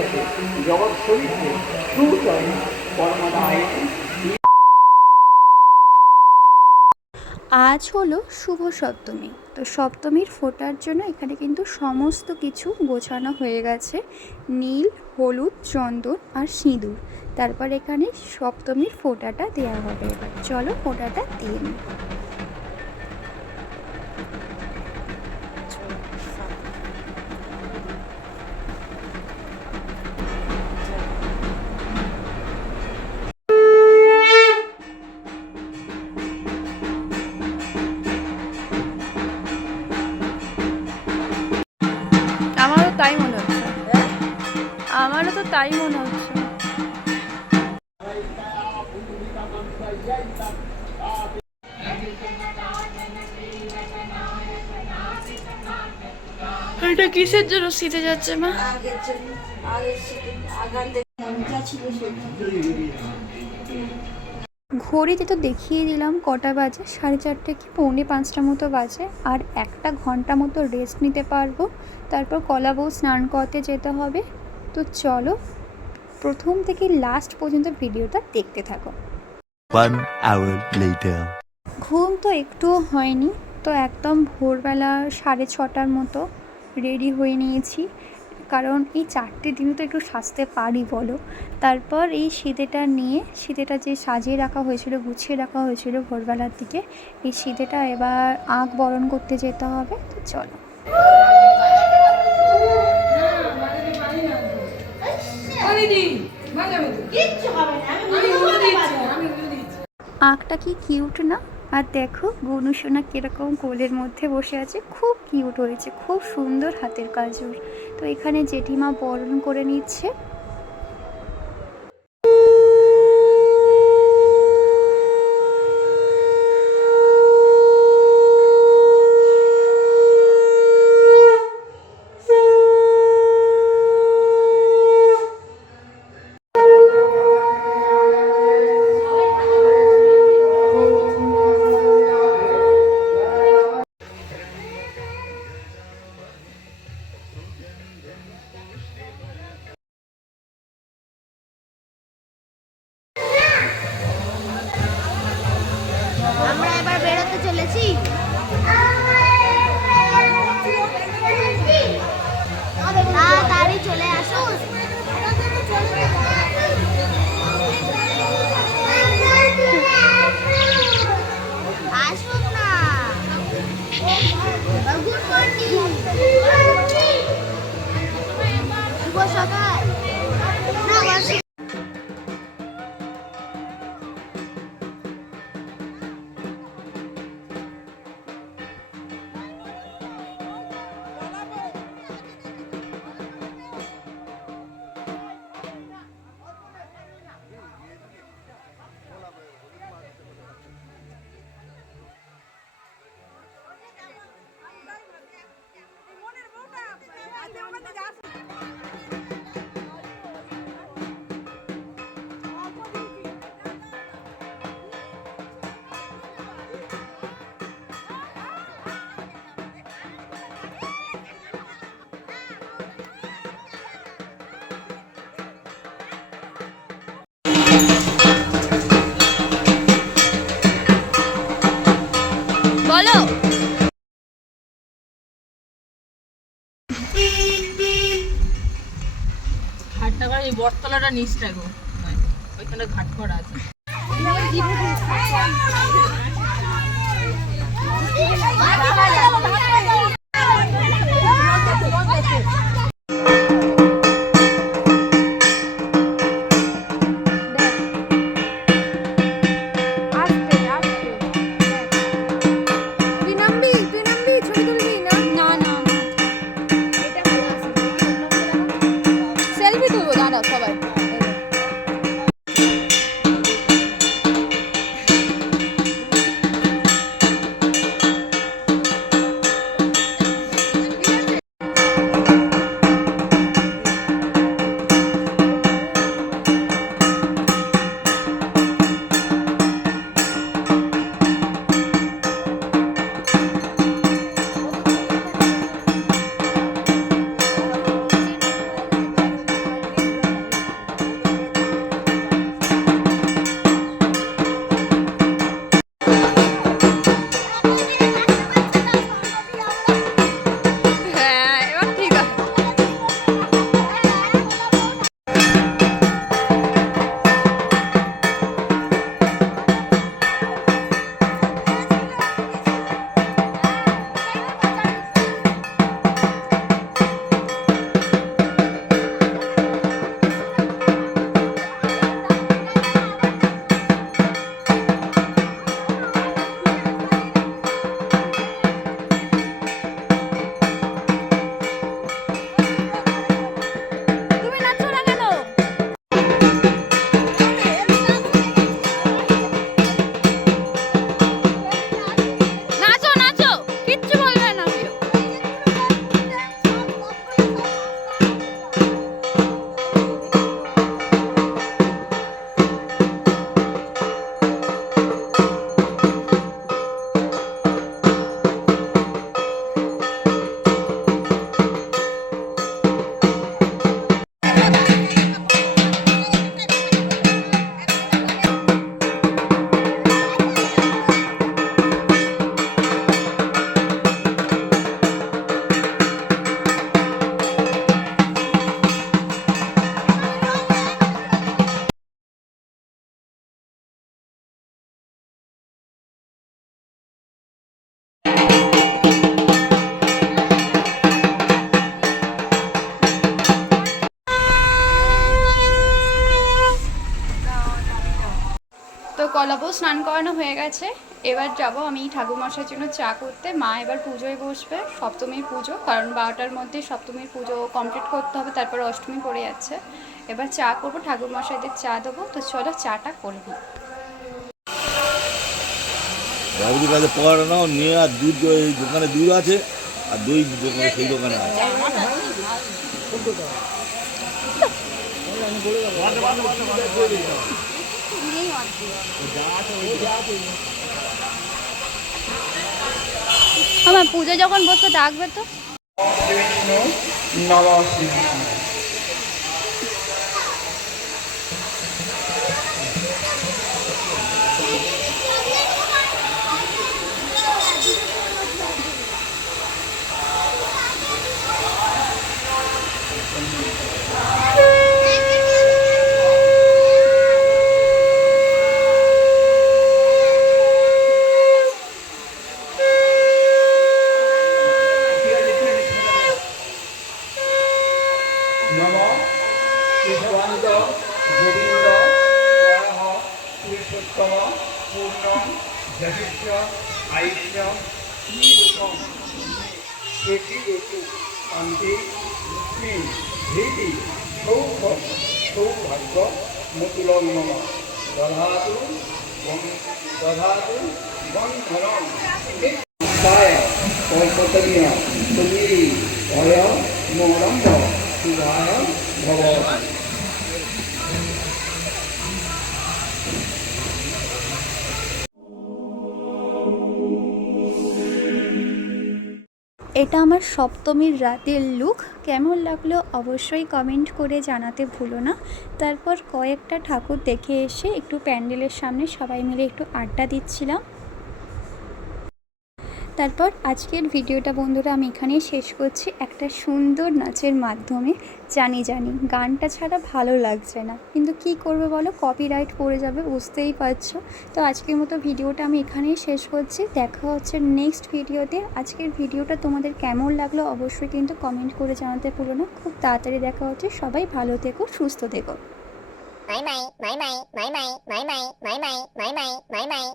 আছে জগৎ শরীরে সুচয় পরমদায় আজ হলো শুভ সপ্তমী। তো সপ্তমীর ফোটার জন্য এখানে কিন্তু সমস্ত কিছু গোছানো হয়ে গেছে। নীল, হলুদ, চন্দন আর সিঁদুর। তারপর এখানে সপ্তমীর ফোটাটা দেওয়া হবে। এবার চলো ফোটাটা দিয়ে নিই। তাই মনে হচ্ছে। এটা কিসের জন্য শীতে যাচ্ছে মা? ঘড়িতে তো দেখিয়ে দিলাম কটা বাজে সাড়ে চারটে কি পৌনে পাঁচটা মতো বাজে আর একটা ঘণ্টা মতো রেস্ট নিতে পারব। তারপর কলা বউ স্নান করতে যেতে হবে। তো চলো প্রথম থেকে লাস্ট পর্যন্ত ভিডিওটা দেখতে থাকো। One hour later. ঘুম তো একটুও হয়নি তো একদম ভোরবেলা সাড়ে ছটার মতো রেডি হয়ে নিয়েছি। কারণ এই চারটে দিনও তো একটু সাজতে পারি বলো। তারপর এই সিদেটা নিয়ে সিদেটা যে সাজিয়ে রাখা হয়েছিল গুছিয়ে রাখা হয়েছিল ভোরবেলার দিকে এই সিদেটা এবার আঁক বরণ করতে যেতে হবে তো চলো। আঁকটা কি কিউট না? আর দেখো গনুসোনা কীরকম কোলের মধ্যে বসে আছে। খুব কিউট হয়েছে খুব সুন্দর হাতের কাজ তো এখানে জেঠিমা বরণ করে নিচ্ছে। শুভ সকাল না বলো ঘাটটা করা এই বটতলাটা নিচটা গো ওইখানে ঘাট করা আছে 看到？স্নান করানো হয়ে গেছে। এবার যাব আমি ঠাকুরমশাইয়ের জন্য চা করতে। মা এবার পুজোয় বসবে সপ্তমীর পুজো কারণ বারোটার মধ্যে সপ্তমীর পুজো কমপ্লিট করতে হবে তারপর অষ্টমী পড়ে যাচ্ছে। এবার চা করব ঠাকুরমশাইদের চা দেবো। তো চলো চাটা করে দিই বাবুদের কাছে পড়াটা নাও নিয়ে আর দুধ ওই দোকানে দুধ আছে আর দই দোকানে সেই দোকানে আছে। আমার পুজো যখন বসবে ডাকবে তো? আয়ুষ্য শ্রীরূপম এটি ঋতু শান্তি লক্ষ্মী ধীতি সৌখ সৌভাগ্য মতুলম নম দধাতু দধাতু বন্ধনম নিত্যায় কল্পতনীয় সুমিরি ভয় মোরম্ভ শুভায় আমার সপ্তমীর রাতের লুক কেমন লাগল অবশ্যই কমেন্ট করে জানাতে ভুলো না। তারপর কয়েকটা ঠাকুর দেখে এসে একটু প্যান্ডেলের সামনে সবাই মিলে একটু আড্ডা দিচ্ছিলাম। তারপর আজকের ভিডিওটা বন্ধুরা আমি এখানেই শেষ করছি। একটা সুন্দর নাচের মাধ্যমে জানি জানি গানটা ছাড়া ভালো লাগছে না। কিন্তু কি করবে বলো? কপিরাইট পড়ে যাবে বুঝতেই পারছ? তো আজকের মতো ভিডিওটা আমি এখানেই শেষ করছি। দেখা হচ্ছে নেক্সট ভিডিওতে। আজকের ভিডিওটা তোমাদের কেমন লাগল অবশ্যই কিন্তু কমেন্ট করে জানাতে ভুলো না। খুব তাড়াতাড়ি দেখা হচ্ছে। সবাই ভালো থেকো সুস্থ থেকো। Bye, bye bye, bye bye, bye bye, bye bye, bye bye, bye bye.